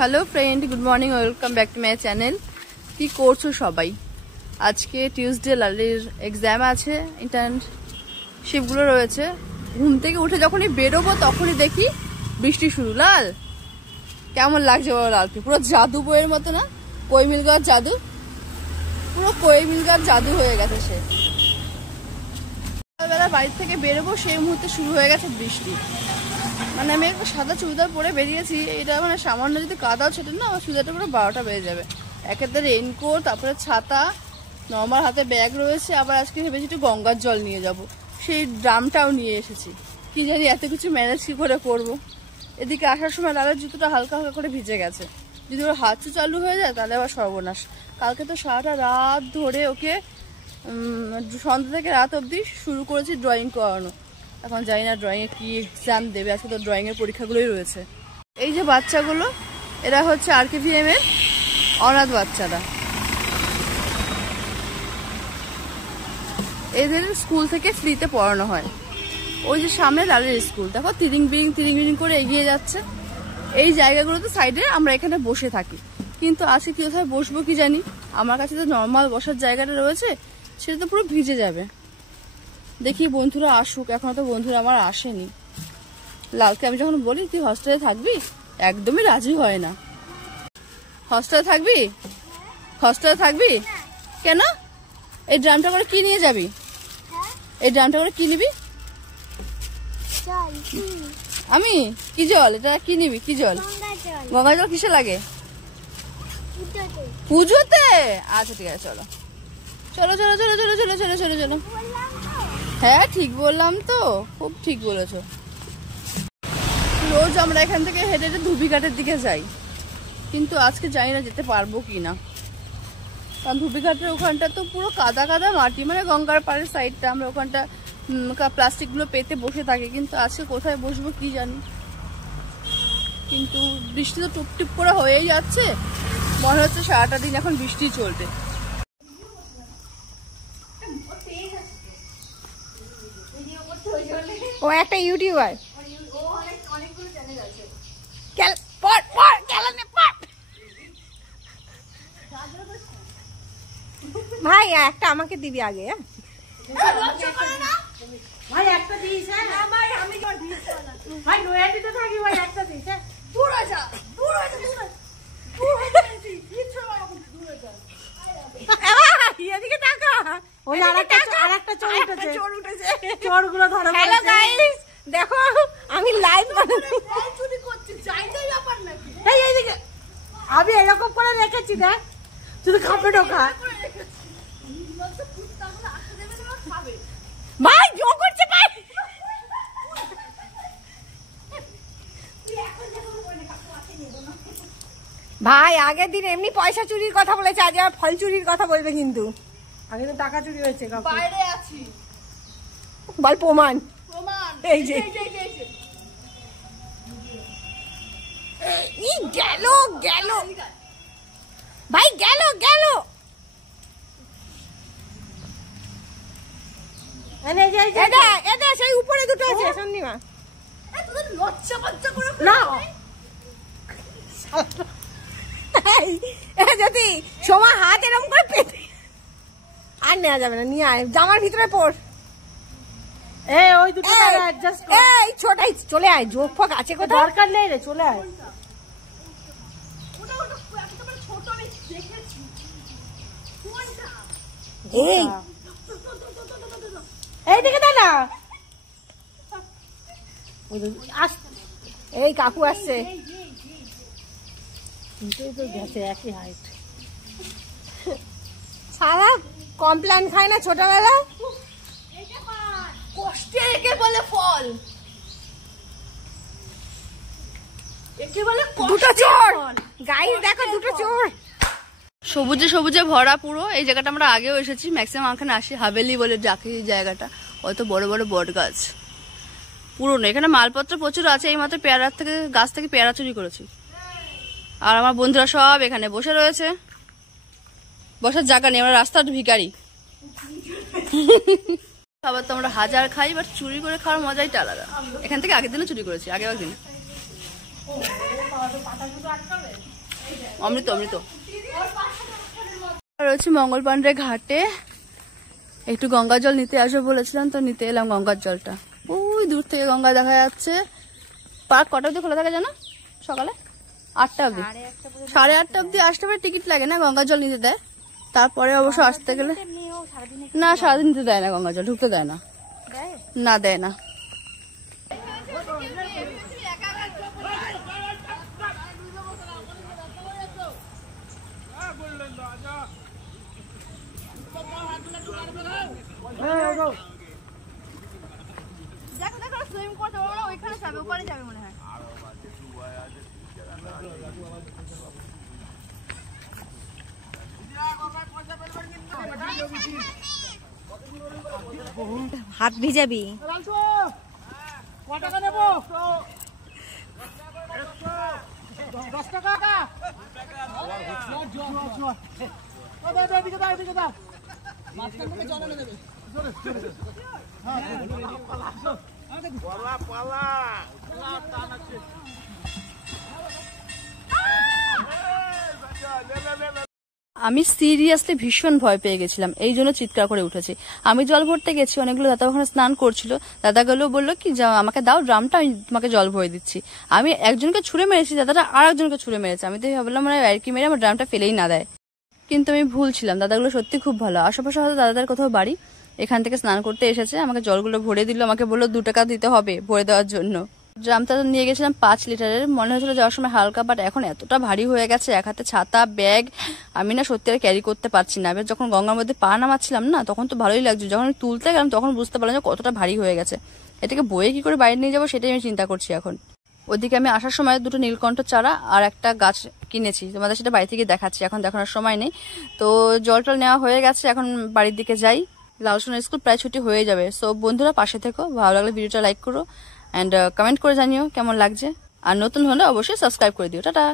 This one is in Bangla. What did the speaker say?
Hello friend, good morning, welcome back to my channel. কি করছো সবাই? আজকে টিউসডে, লালির এক্সাম আছে, ইন্টার্নশিপগুলো রয়েছে। ঘুম থেকে উঠে যখনই বেরোবো তখনই দেখি বৃষ্টি শুরু। লাল কেমন লাগছে বলো? লালকে পুরো জাদু বইয়ের মতো না? কই মিলগার জাদু, পুরো কই মিলগার জাদু হয়ে গেছে সে। সকালবেলা বাড়ি থেকে বেরোবো সেই মুহূর্তে শুরু হয়ে গেছে বৃষ্টি। মানে আমি একটা সাদা চুড়িদার পরে বেরিয়েছি, এটা মানে সামান্য যদি কাদাও ছেটে না, আমার চুড়িদারটা পুরো 12টা বেজে যাবে। একেতে রেইনকোট, তারপরে ছাতা, নর্মাল হাতে ব্যাগ রয়েছে। আবার আজকে ভেবেছি একটু গঙ্গার জল নিয়ে যাব, সেই ড্রামটাও নিয়ে এসেছি। কি জানি এত কিছু ম্যানেজ কি করে করবো। এদিকে আসার সময় লালের জুতোটা হালকা হালকা করে ভিজে গেছে। যদি ওর হাত চালু হয়ে যায় তাহলে আবার সর্বনাশ। কালকে তো সারাটা রাত ধরে ওকে সন্ধ্যা থেকে রাত অবধি শুরু করেছি ড্রয়িং করানো। এখন জানি না ড্রয়িংয়ে কি এক্সাম দেবে, আজকে তো ড্রয়িংয়ের পরীক্ষাগুলোই রয়েছে। এই যে বাচ্চাগুলো, এরা হচ্ছে RKVM এর অনাথ বাচ্চারা। এদের স্কুল থেকে ফ্রিতে পড়ানো হয়। ওই যে সামনে লালের স্কুল, দেখো তিরিং বিরিং করে এগিয়ে যাচ্ছে। এই জায়গাগুলোতে সাইডে আমরা এখানে বসে থাকি, কিন্তু আজকে কি কোথায় বসবো কি জানি। আমার কাছে তো নর্মাল বসার জায়গাটা রয়েছে, সেটা তো পুরো ভিজে যাবে। দেখি বন্ধুরা আসুক, এখনো তো বন্ধুরা আমার আসেনি। লালকে আমি যখন বলি তুই হস্টেলে থাকবি, একদমই রাজি হয় না। হস্টেলে থাকবি? হস্টেলে থাকবি কেন? এই ড্রামটা করে কি নিয়ে যাবি? এই ড্রামটা করে কি নিবি? আমি কি জল? এটা কি নিবি? কি জল? গঙ্গা জল। কিসে লাগে? পুজোতে। আচ্ছা ঠিক আছে, চলো চলো চলো চলো চলো চলো চলো চলো চলো। হ্যাঁ ঠিক বললাম তো, খুব ঠিক বলেছো। রোজ আমরা এখান থেকে হেঁটে হেঁটে ধুবিঘাটের দিকে যাই, কিন্তু আজকে জানি না যেতে পারবো কি না। কারণ ধুবিঘাটের ওখানটা তো পুরো কাদা কাদা মাটি, মানে গঙ্গার পাড়ের সাইডটা। আমরা ওখানটা প্লাস্টিকগুলো পেতে বসে থাকি, কিন্তু আজকে কোথায় বসবো কি জানি। কিন্তু বৃষ্টি তো টুপ টিপ করে হয়েই যাচ্ছে, মনে হচ্ছে সারাটা দিন এখন বৃষ্টি চলবে। ও একটা ইউটিউবার, ভাই একটা আমাকে দিবি আগে। ভাই একটা দিস। ভাই আমি ভাই নয়াটিতে থাকি, ভাই একটা দিস। দূর হয়ে যা, দূর হয়ে যা, দূর হয়ে যা, এদিকে তাকা। ওই আরেকটা চোর উঠেছে, চোরগুলো ধরো। হ্যালো গাইস, দেখো আমি লাইভ চুরি করছি, যাইতেই ব্যাপার নাকি। এই এইদিকে আমি এরকম করে রেখেছি, দেখ শুধু খাপে ঢোকা। ভাই জো করছে ভাই। ভাই আগের দিন এমনি পয়সা চুরির কথা বলেছে, আজ আর ফল চুরির কথা বলবে। কিন্তু আগে তো টাকা চুরি হয়েছে। বাইরে আছি, বল প্রমাণ। এই যে গেল গেল ভাই, গেল গেল। সেই উপরে দুটো আছে সন্নিমা। যদি সোমা হাত এরকম করে পেতে আর নেওয়া যাবে না, নিয়ে আয় জামার ভিতরে পড়। ওই দুটো এই ছোটাই চলে আয়, যোগ ফোক আছে কোথাও, দরকার নেই রে, চলে আয়। এই দেখে দে না, এই কাকু আসছে। একই হাইট, সারা কমপ্লেন খায় না ছোটবেলা। কষ্টে একে বলে ফল, একে বলে দুটো চোর। গাইস দেখো দুটো চোর, সবুজে সবুজে ভরা পুরো। এই জায়গাটা আমরা আগেও এসেছি, ম্যাক্সিমাম এখানে আসি। হাভেলি বলে ডাকে এই জায়গাটা, হয়তো বড় বড় বট গাছ পুরনো। এখানে মালপত্র প্রচুর আছে। এই মাত্র পেয়ারার থেকে গাছ থেকে পেয়ারা চুরি করেছি। আর আমার বন্ধুরা সব এখানে বসে রয়েছে, বসার জায়গা নেই, আমরা রাস্তার ভিখারি। খাবার তো আমরা হাজার খাই, বাট চুরি করে খাওয়ার মজাইটা আলাদা। এখান থেকে আগের দিনও চুরি করেছি, আগের দিন। অমৃত অমৃত। রয়েছে মঙ্গল পান্ডের ঘাটে, একটু গঙ্গা জল নিতে আসবো বলেছিলাম, তো নিতে এলাম গঙ্গার জলটা। ওই দূর থেকে গঙ্গা দেখা যাচ্ছে। পার্ক কটা অব্দি খোলা থাকে জানো? সকালে 8টা অব্দি, 8:30 অব্দি আসতে পারে, টিকিট লাগে না, গঙ্গার জল নিতে দেয়। তারপরে অবশ্য আসতে গেলে না, সারাদিন নিতে দেয় না, গঙ্গা জল ঢুকতে দেয় না, না দেয় না। দেখো দেখো সুইমিং করতে পারবো না, ওইখানে যাবে, ওপারে যাবে মনে হয়। হাত ভিজাবি। আমি সিরিয়াসলি ভীষণ ভয় পেয়ে গেছিলাম, এই জন্য চিৎকার করে উঠেছি। আমি জল ভরতে গেছি, অনেকগুলো দাদা ওখানে স্নান করছিল, দাদাগুলো বললো কি আমাকে দাও ড্রামটা, আমি তোমাকে জল ভরে দিচ্ছি। আমি একজনকে ছুঁড়ে মেরেছি, দাদাটা আর একজনকে ছুঁড়ে মেরেছে। আমি তো ভাবলাম মানে আর কি মেরে আমার ড্রামটা ফেলেই না দেয়, কিন্তু আমি ভুল ছিলাম। দাদাগুলো সত্যি খুব ভালো, আশেপাশে হয়তো দাদাদের কোথাও বাড়ি, এখান থেকে স্নান করতে এসেছে, আমাকে জলগুলো ভরে দিল। আমাকে বললো 2 টাকা দিতে হবে ভরে দেওয়ার জন্য। ড্রামটা নিয়ে গেছিলাম 5 লিটারের, মনে হয়েছিল যাওয়ার সময় হালকা, বাট এখন এতটা ভারী হয়ে গেছে, এক হাতে ছাতা ব্যাগ, আমি না সত্যি আর ক্যারি করতে পারছি না। এবার যখন গঙ্গার মধ্যে পা নামাচ্ছিলাম না, তখন তো ভালোই লাগছে, যখন আমি তুলতে গেলাম তখন বুঝতে পারলাম যে কতটা ভারী হয়ে গেছে। এটাকে বয়ে কি করে বাইরে নিয়ে যাবো সেটাই আমি চিন্তা করছি এখন। ওদিকে আমি আসার সময় 2টো নীলকণ্ঠ চারা আর একটা গাছ কিনেছি, তোমাদের সেটা বাড়ি থেকে দেখাচ্ছি, এখন দেখানোর সময় নেই। তো জল টল নেওয়া হয়ে গেছে, এখন বাড়ির দিকে যাই। লালসোনা স্কুল প্রায় ছুটি হয়ে যাবে। সো বন্ধুরা পাশে থেকো, ভালো লাগলে ভিডিওটা লাইক করো অ্যান্ড কমেন্ট করে জানিও কেমন লাগছে, আর নতুন হলে অবশ্যই সাবস্ক্রাইব করে দিও। টাটা।